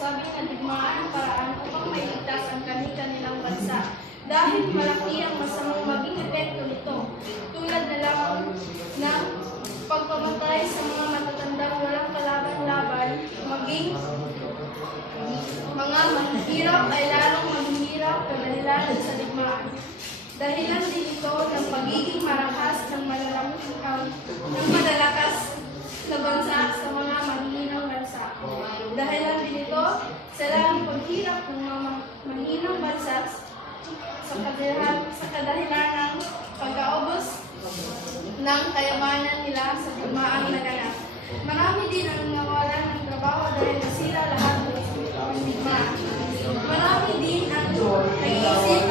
nasabi na digmaan ang paraan upang mailigtas ang kanilang bansa. Dahil malaki ang masamang maging epekto nito, tulad na lang na pagpamatay sa mga matatandang walang kalaban-laban, maging mga mahihirap ay lalong mahihirap kadahilan sa digmaan. Dahilan din ito ng pagiging marahas ng malalakas na bansa sa mga mahihinang bansa. Dahilan din ito sa lalong paghirap ng mga mahihinang bansa sa kadahilan ng pagkaubos ng kayamanan nila sa digmaang naganap. Marami din ang nawalan ng trabaho dahil nasira lahat ng digmaan. Marami din ang nag-iisip